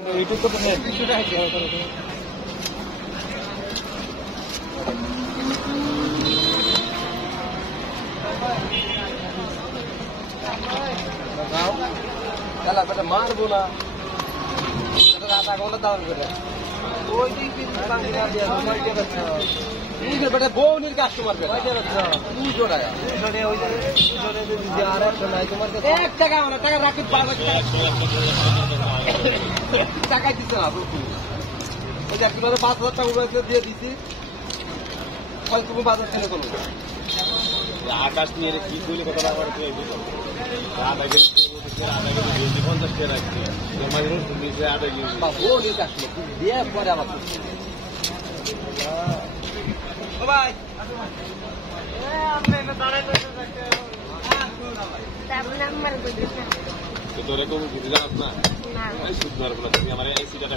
YouTube তো কিছুটা হাইতে মারবো না আধা ঘন্টা দাওয়ার করে ওই দিক বেটা বউনির কাস্টমার দুশো টাকা এক টাকা আমরা টাকা রাখি টাকা দিচ্ছে না ওই যে কিভাবে 5,000 টাকা দিয়ে দিচ্ছি তুমি বাজার ছেড়ে করবো আকাশ নিয়ে কি করলে কথা আমার আধা কেজি 50 টাকা রাখছি আধা কেজি বউনির কাস্টমার দিয়ে পরে আবার ভাই তোরে কোন কিছু জানাস না শুধু তুমি আমার এই সিটাটা